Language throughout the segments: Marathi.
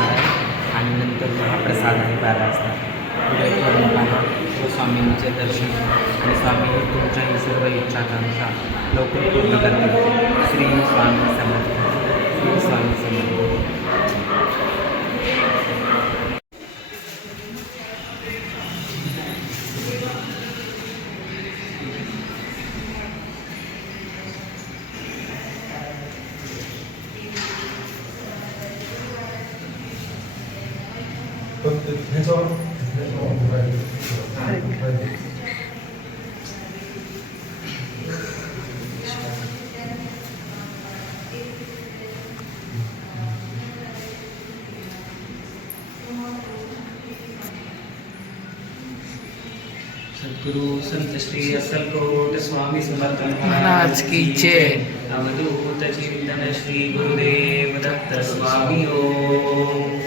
असणार आहे. आणि नंतर महाप्रसाद आणि बारा असतात. पुढे करून व हो स्वामींचे दर्शन आणि स्वामी तुमच्याही सर्व इच्छाकांक्षा लवकर पूर्ण करतात श्री स्वामी समर्थ. श्री स्वामी समर्थ. सद्गुरु संत श्री असलकोट स्वामी समर्थ महाराज की जय. अवधूत चिंतन श्री गुरुदेव दत्त स्वामी ओम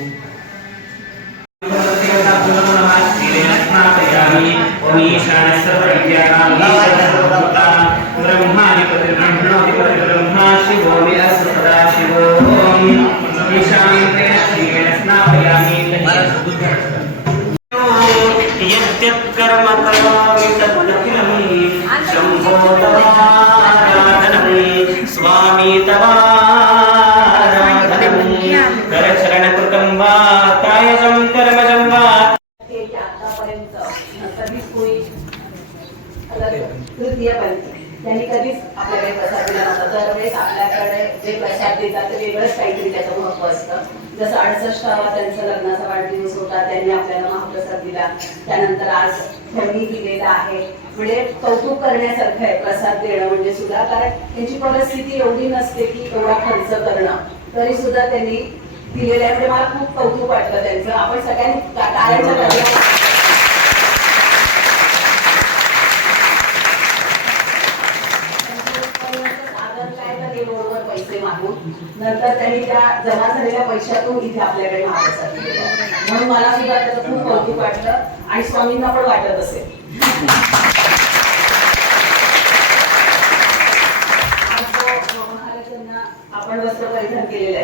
esta त्यानंतर आज त्यांनी दिलेला आहे. म्हणजे कौतुक करण्यासारखं आहे प्रसाद देणं म्हणजे सुद्धा. कारण त्यांची परिस्थिती एवढी नसते की एवढा खर्च करणं. तरी सुद्धा त्यांनी दिलेलं आहे. म्हणजे मला खूप कौतुक वाटलं त्यांचं. आपण सगळ्यांनी पैसे मागून नंतर त्यांनी त्या जमा झालेल्या पैशातून इथे आपल्याकडे महाप्रसाद म्हणून मला सुद्धा त्याचं खूप कौतुक वाटलं आणि स्वामींना पण वाटत असेल. महाराजांना आपण वस्त्र परिधान केलेलं आहे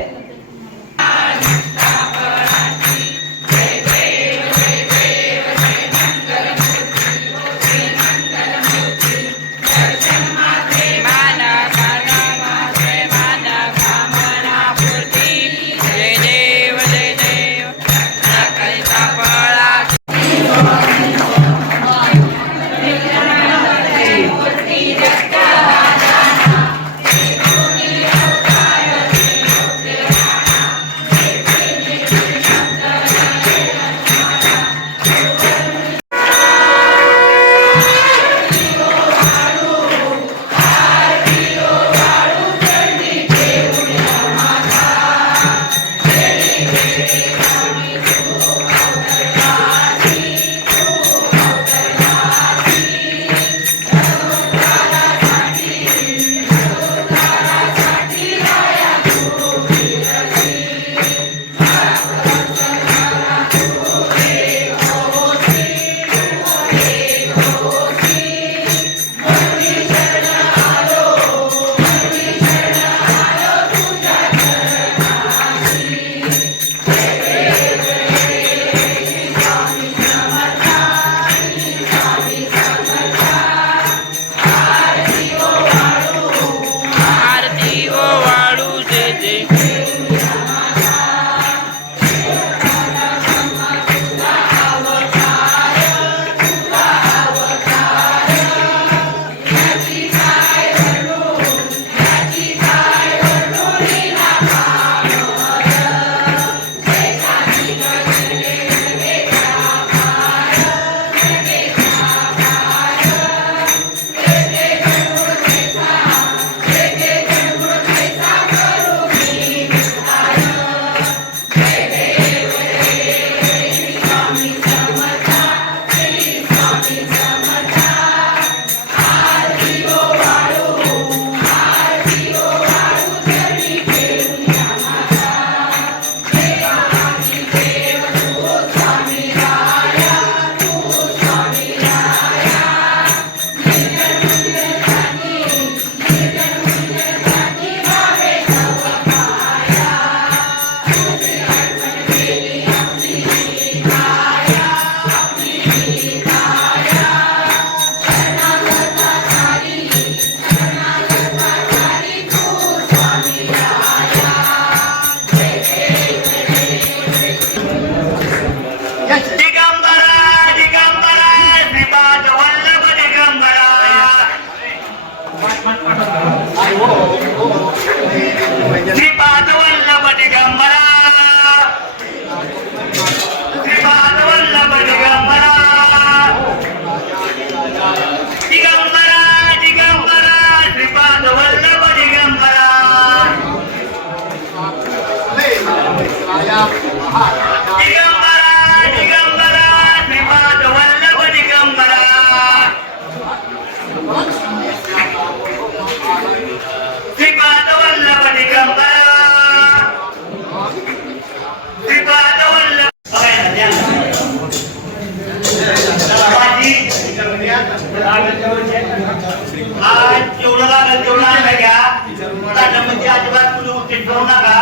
करू नका.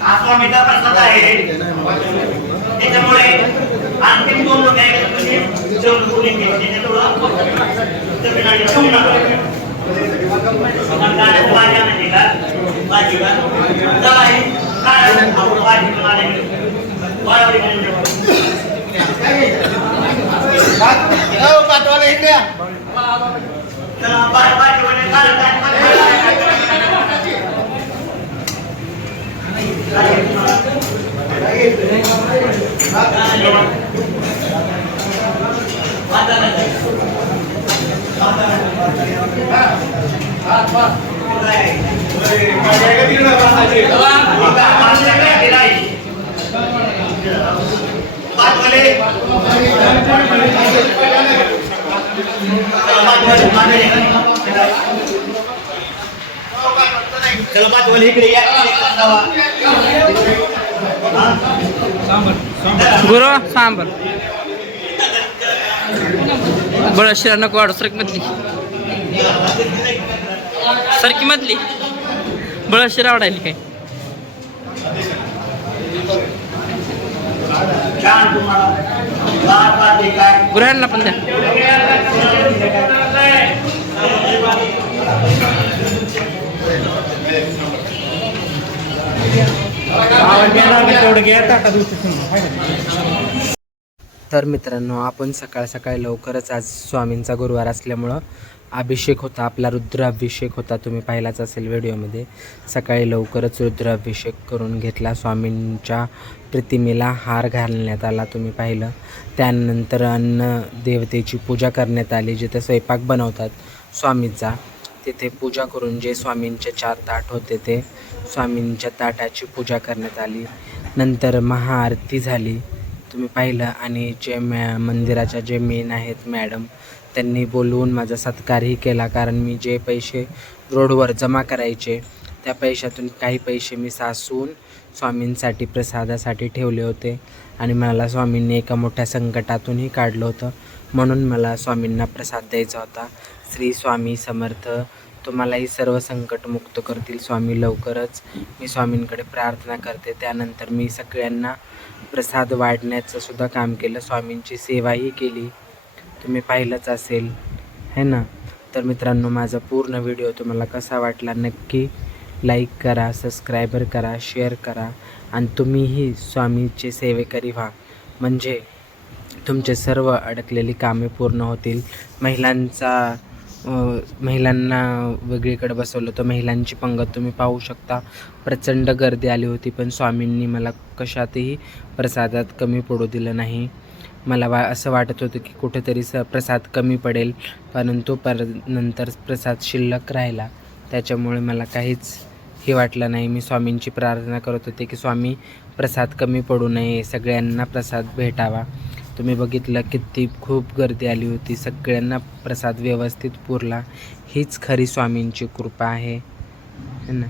हा स्वामीचा प्रसाद आहे. त्याच्यामुळे आणखी दोन लोक आहेत तुम्ही चला पाच वाले इकडे या गुरु सांबर. बळ शिरा नको वाढू सरकी मधली सरकी मधली बळ शिरा वाढायली काय? काय गुरांना पण द्या. तर मित्रांनो आपण सकाळ सकाळी लवकरच आज स्वामींचा गुरुवार असल्यामुळं अभिषेक होता आपला रुद्राभिषेक होता तुम्ही पाहिलाच असेल व्हिडिओमध्ये. सकाळी लवकरच रुद्राभिषेक करून घेतला स्वामींच्या प्रतिमेला हार घालण्यात आला तुम्ही पाहिलं. त्यानंतर अन्न देवतेची पूजा करण्यात आली जिथे स्वयंपाक बनवतात स्वामींचा. तिथे पूजा करून जे स्वामींचे चार ताट होते ते स्वामींच्या ताटाची पूजा करण्यात आली. नंतर महाआरती झाली. तुम्ही पाहिलं आणि जे मॅ मंदिराच्या जे मेन आहेत मॅडम त्यांनी बोलवून माझा सत्कारही केला. कारण मी जे पैसे रोडवर जमा करायचे त्या पैशातून काही पैसे मी सासून स्वामींसाठी प्रसादासाठी ठेवले होते. आणि मला स्वामींनी एका मोठ्या संकटातूनही काढलं होतं. म्हणून मला स्वामींना प्रसाद द्यायचा होता. श्री स्वामी समर्थ. तुम्हालाही सर्व संकट मुक्त करतील स्वामी लवकरच. मी स्वामींकडे प्रार्थना करते. त्यानंतर मी सगळ्यांना प्रसाद वाढण्याचं सुद्धा काम केलं. स्वामींची सेवाही केली. तुम्ही पाहिलंच असेल. है ना? तर मित्रांनो माझा पूर्ण व्हिडिओ तुम्हाला कसा वाटला नक्की लाईक करा सबस्क्रायबर करा शेअर करा आणि तुम्हीही स्वामीचे सेवेकरी व्हा. म्हणजे तुमचे सर्व अडकलेली कामे पूर्ण होतील. महिलांचा महिलांना वेगळीकडे बसवलं होतं. महिलांची पंगत तुम्ही पाहू शकता. प्रचंड गर्दी आली होती पण स्वामींनी मला कशातही प्रसादात कमी पडू दिलं नाही. मला वा असं वाटत होतं की कुठेतरी स प्रसाद कमी पडेल परंतु पर नंतर प्रसाद शिल्लक राहिला. त्याच्यामुळे मला काहीच हे वाटलं नाही. मी स्वामींची प्रार्थना करत होते की स्वामी प्रसाद कमी पडू नये. सगळ्यांना प्रसाद भेटावा. तुम्ही बघितलं किती खूप गर्दी आली होती. सगळ्यांना प्रसाद व्यवस्थित पुरला. हीच खरी स्वामींची कृपा आहे. है ना?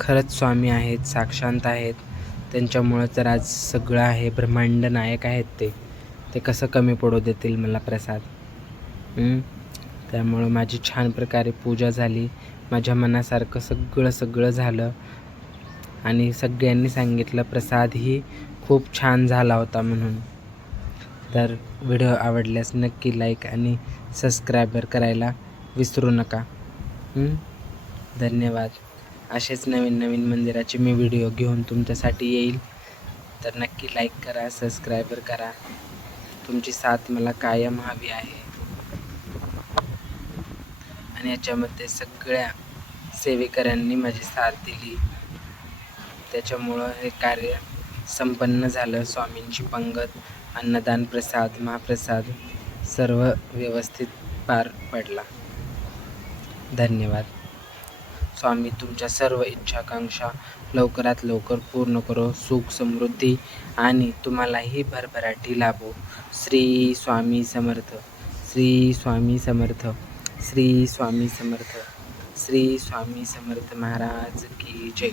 खरंच स्वामी आहेत साक्षांत आहेत. त्यांच्यामुळं तर आज सगळं आहे. ब्रह्मांड नायक आहेत ते. ते कसं कमी पडू देतील मला प्रसाद? त्यामुळं माझी छान प्रकारे पूजा झाली. माझ्या मनासारखं सगळं सगळं झालं. आणि सगळ्यांनी सांगितलं प्रसाद ही खूप छान झाला होता म्हणून. तर व्हिडिओ आवडल्यास नक्की लाईक आणि सबस्क्रायबर करायला विसरू नका. धन्यवाद. असेच नवीन नवीन मंदिराचे मी व्हिडिओ घेऊन तुमच्यासाठी येईल. तर नक्की लाईक करा सबस्क्रायबर करा. तुमची साथ मला कायम हवी आहे. आणि याच्यामध्ये सगळ्या सेवेकऱ्यांनी माझी साथ दिली. त्याच्यामुळं हे कार्य संपन्न झालं. स्वामींची पंगत अन्नदान प्रसाद महाप्रसाद सर्व व्यवस्थित पार पडला. धन्यवाद. स्वामी तुमच्या सर्व इच्छाकांक्षा लवकरात लवकर पूर्ण करो. सुख समृद्धी आणि तुम्हालाही भरभराटी लाभो. श्री स्वामी समर्थ. श्री स्वामी समर्थ. श्री स्वामी समर्थ. श्री स्वामी समर्थ महाराज की जय.